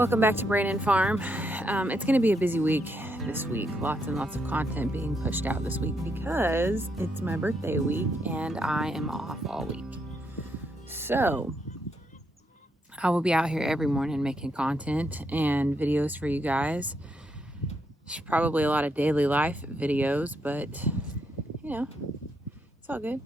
Welcome back to Brandon Farm. It's going to be a busy week this week. Lots and lots of content being pushed out this week because it's my birthday week and I am off all week. So I will be out here every morning making content and videos for you guys. There's probably a lot of daily life videos, but you know, it's all good.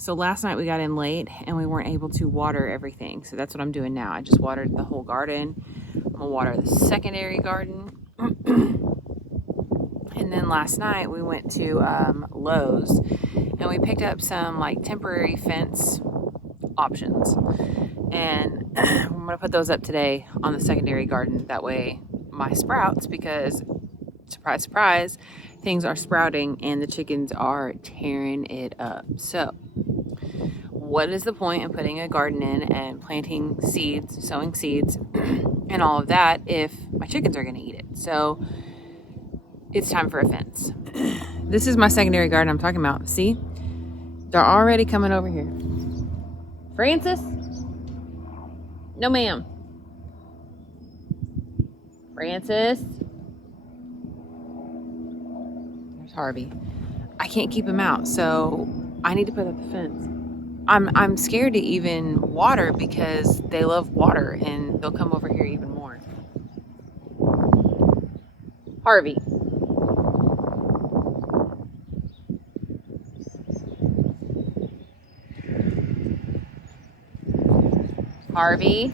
So last night we got in late and we weren't able to water everything. So that's what I'm doing now. I just watered the whole garden. I'm gonna water the secondary garden. And then last night we went to Lowe's and we picked up some like temporary fence options. And I'm gonna put those up today on the secondary garden. That way my sprouts, because surprise, surprise, things are sprouting and the chickens are tearing it up. So what is the point of putting a garden in and planting seeds, sowing seeds, and all of that if my chickens are going to eat it? So it's time for a fence. This is my secondary garden I'm talking about. See? They're already coming over here. Francis? No, ma'am. Francis? There's Harvey. I can't keep him out, so I need to put up the fence. I'm scared to even water because they love water and they'll come over here even more. Harvey. Harvey.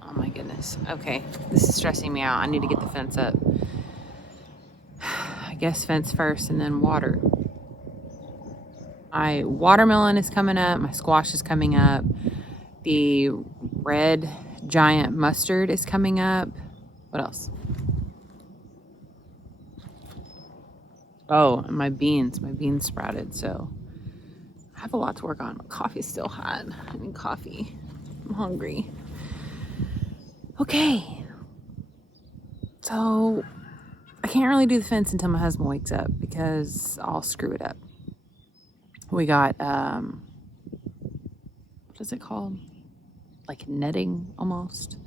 Oh my goodness. Okay, this is stressing me out. I need to get the fence up. I guess fence first and then water. My watermelon is coming up. My squash is coming up. The red giant mustard is coming up. What else? Oh, and my beans sprouted. So I have a lot to work on. My coffee's still hot. I need coffee. I'm hungry. Okay. So I can't really do the fence until my husband wakes up because I'll screw it up. We got, what is it called? Like netting almost.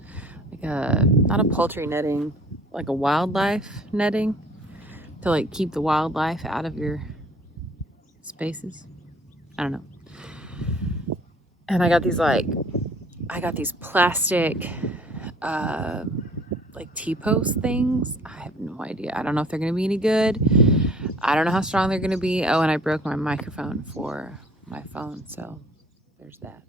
Like not a poultry netting, like a wildlife netting to like keep the wildlife out of your spaces. I don't know. And I got these plastic, like T-post things. I have no idea. I don't know if they're going to be any good. I don't know how strong they're going to be. Oh, and I broke my microphone for my phone. So there's that.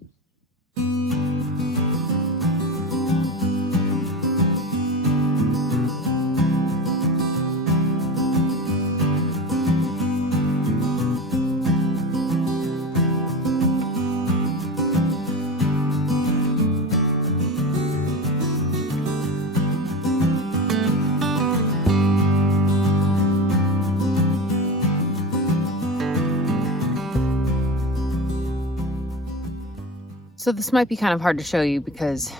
So this might be kind of hard to show you because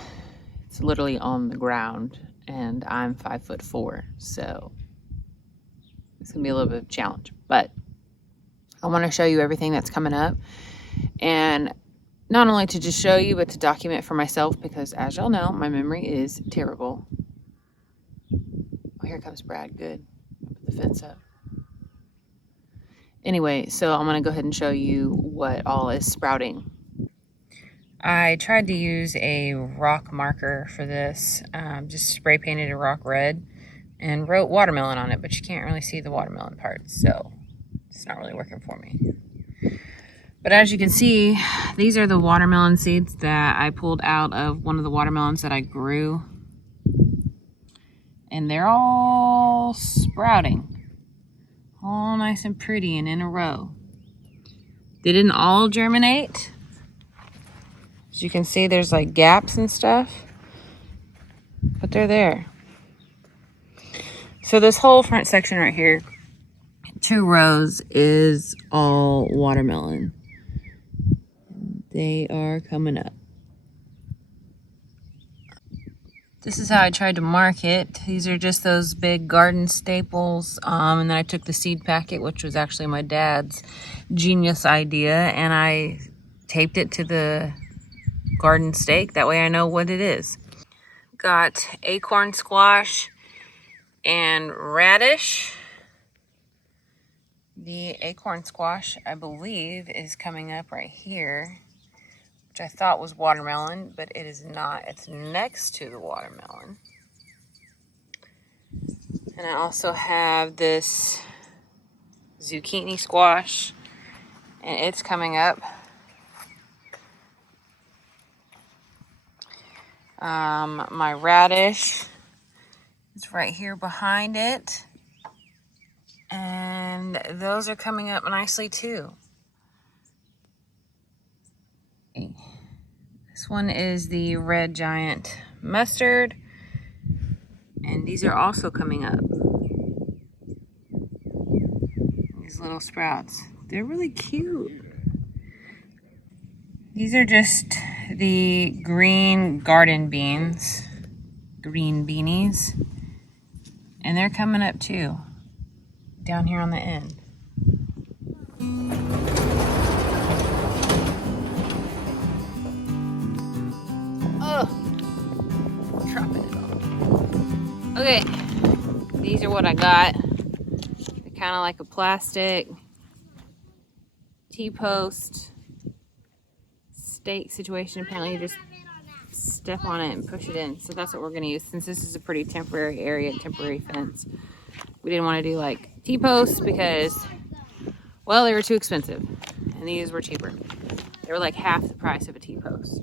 it's literally on the ground and I'm 5'4", so it's gonna be a little bit of a challenge, but I want to show you everything that's coming up, and not only to just show you, but to document for myself, because as y'all know, my memory is terrible. Oh, here comes Brad. Good. Put the fence up. Anyway, so I'm gonna go ahead and show you what all is sprouting. I tried to use a rock marker for this, just spray painted a rock red and wrote watermelon on it, but you can't really see the watermelon part, so it's not really working for me. But as you can see, these are the watermelon seeds that I pulled out of one of the watermelons that I grew. And they're all sprouting, all nice and pretty and in a row. They didn't all germinate. As you can see, there's like gaps and stuff, but they're there. So this whole front section right here, 2 rows, is all watermelon. They are coming up. This is how I tried to mark it. These are just those big garden staples. And then I took the seed packet, which was actually my dad's genius idea, and I taped it to the garden stake. That way I know what it is. Got acorn squash and radish. The acorn squash, I believe, is coming up right here, which I thought was watermelon, but it is not. It's next to the watermelon. And I also have this zucchini squash, and it's coming up. My radish is right here behind it. And those are coming up nicely too. This one is the red giant mustard. And these are also coming up. These little sprouts. They're really cute. These are just the green garden beans. Green beanies. And they're coming up too. Down here on the end. Oh, dropping it all. Okay, these are what I got. They're kind of like a plastic T-post stake situation. Apparently you just step on it and push it in. So that's what we're gonna use since this is a pretty temporary area, temporary fence. We didn't want to do like T-posts because, well, they were too expensive and these were cheaper. They were like half the price of a T-post.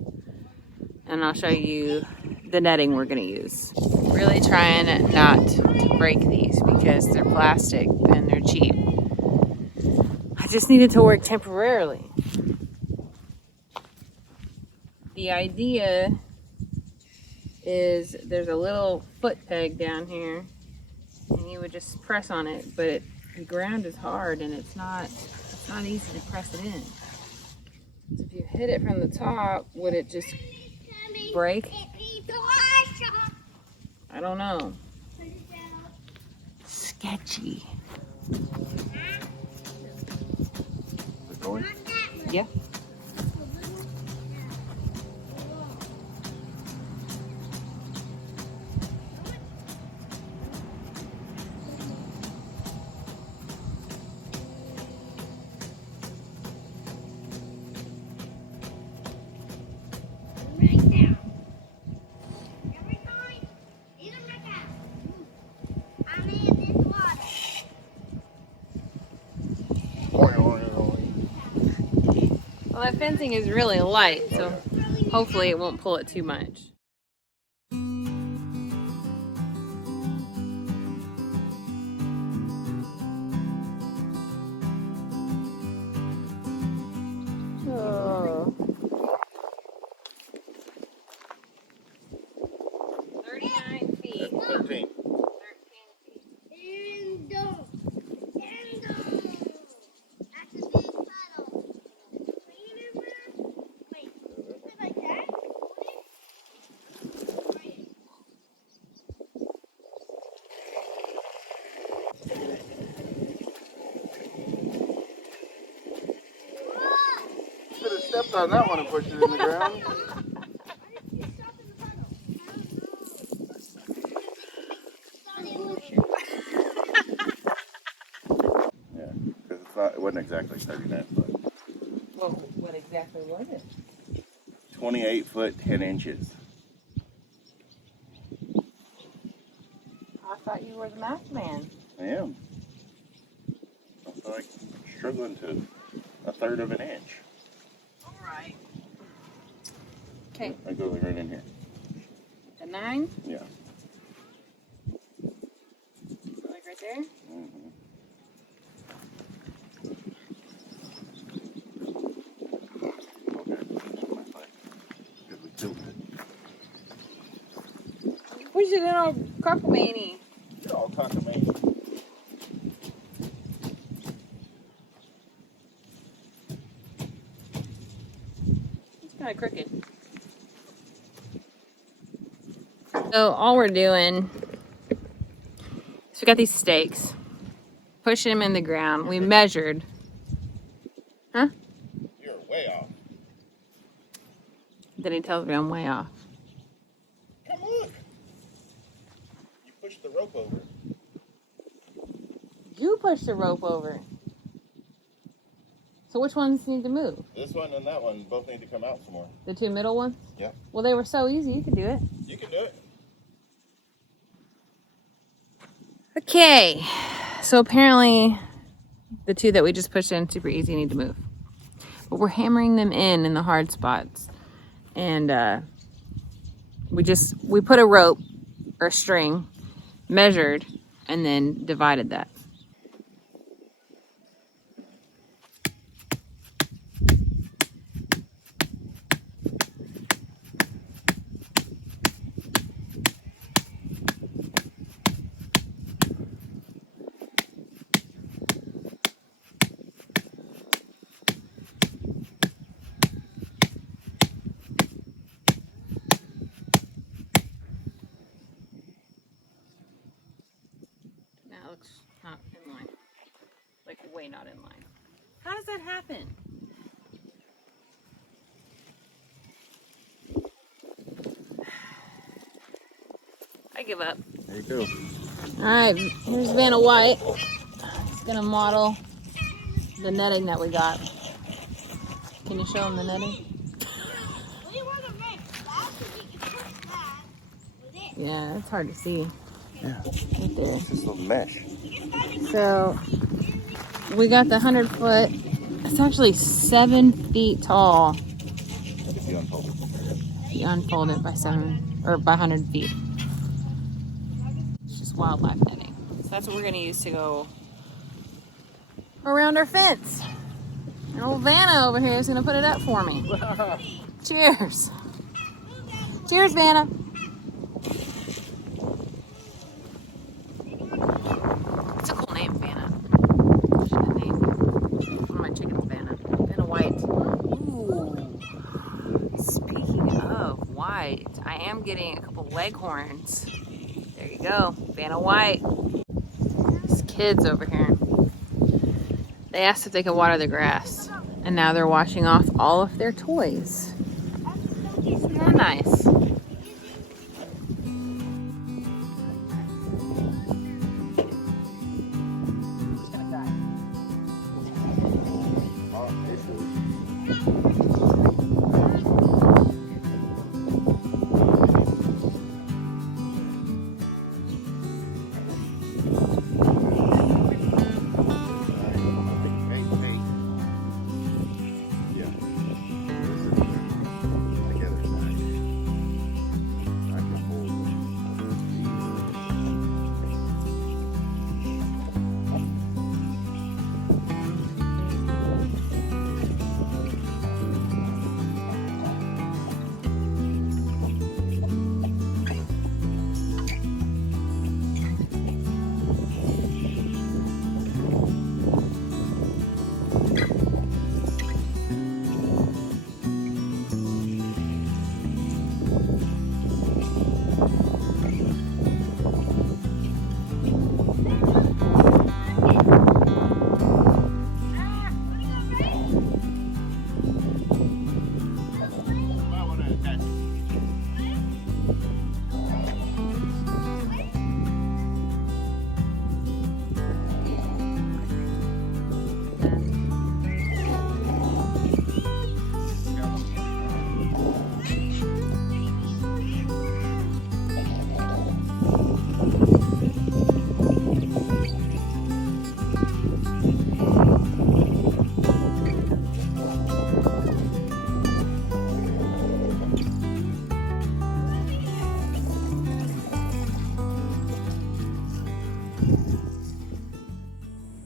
And I'll show you the netting we're gonna use. Really trying not to break these because they're plastic and they're cheap. I just needed to work temporarily. The idea is there's a little foot peg down here and you would just press on it, but the ground is hard and it's not easy to press it in. So if you hit it from the top, would it just break? I don't know. Sketchy. Yeah. Well, that fencing is really light, so hopefully it won't pull it too much. Oh. 39 feet. 13. Should have stepped on that one and pushed it in the ground. Yeah, because it wasn't exactly 39 foot. Well, what exactly was it? 28 foot 10 inches. I thought you were the math man. I am. I'm like struggling to a third of an inch. All right. Okay. I go right in here. The 9? Yeah. Like right there? Mm-hmm. Push it in all cockamamie. You're all cockamamie. It's kind of crooked. So all we're doing is we got these stakes, pushing them in the ground. We measured. Huh? You're way off. Then he tells me I'm way off. Come on. You pushed the rope over. You pushed the rope over. So which ones need to move? This one and that one both need to come out some more. The two middle ones? Yeah. Well, they were so easy. You could do it. You can do it. Okay. So apparently the two that we just pushed in super easy need to move. But we're hammering them in the hard spots. And we put a rope or a string, measured, and then divided that. That looks not in line. Like way not in line. How does that happen? I give up. There you go. Alright, here's Vanna White. He's gonna model the netting that we got. Can you show him the netting? Yeah, it's hard to see. Yeah. Right there. It's just a little mesh. So we got the 100-foot. It's actually 7 feet tall. If you unfold it. You unfold it by 100 feet. It's just wildlife netting. So that's what we're gonna use to go around our fence. And old Vanna over here is gonna put it up for me. Cheers. Cheers, Vanna. It's a cool name, Vanna. What's the name? One of my chickens, Vanna. Vanna White. Ooh. Speaking of white, I am getting a couple leghorns. There you go, Vanna White. These kids over here. They asked if they could water the grass, and now they're washing off all of their toys. Isn't that nice?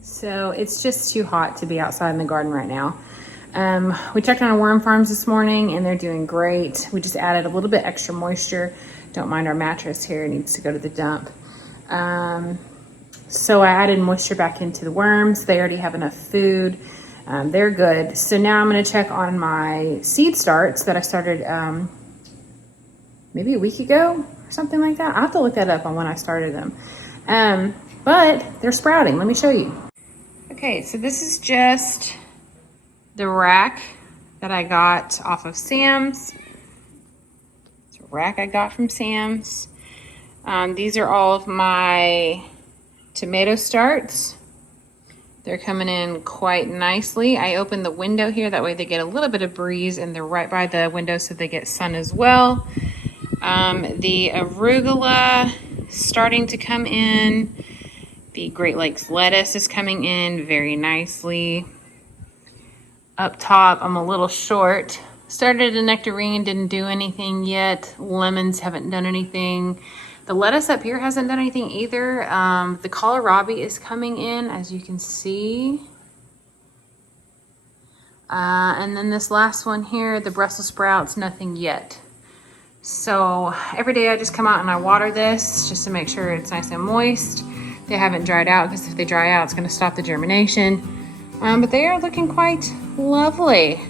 So it's just too hot to be outside in the garden right now. We checked on our worm farms this morning and they're doing great. We just added a little bit extra moisture. Don't mind our mattress here, it needs to go to the dump. So I added moisture back into the worms. They already have enough food. They're good. So now I'm gonna check on my seed starts that I started maybe a week ago. or something like that. I'll have to look that up on when I started them. But they're sprouting. Let me show you. Okay, so this is just the rack that I got off of Sam's. It's a rack I got from Sam's. These are all of my tomato starts. They're coming in quite nicely. I opened the window here, that way they get a little bit of breeze, and they're right by the window so they get sun as well. The arugula starting to come in. The Great Lakes lettuce is coming in very nicely. Up top, I'm a little short. Started a nectarine, didn't do anything yet. Lemons haven't done anything. The lettuce up here hasn't done anything either. The kohlrabi is coming in, as you can see. And then this last one here, the Brussels sprouts, nothing yet. So every day I just come out and I water this just to make sure it's nice and moist. They haven't dried out, because if they dry out, it's going to stop the germination. But they are looking quite lovely.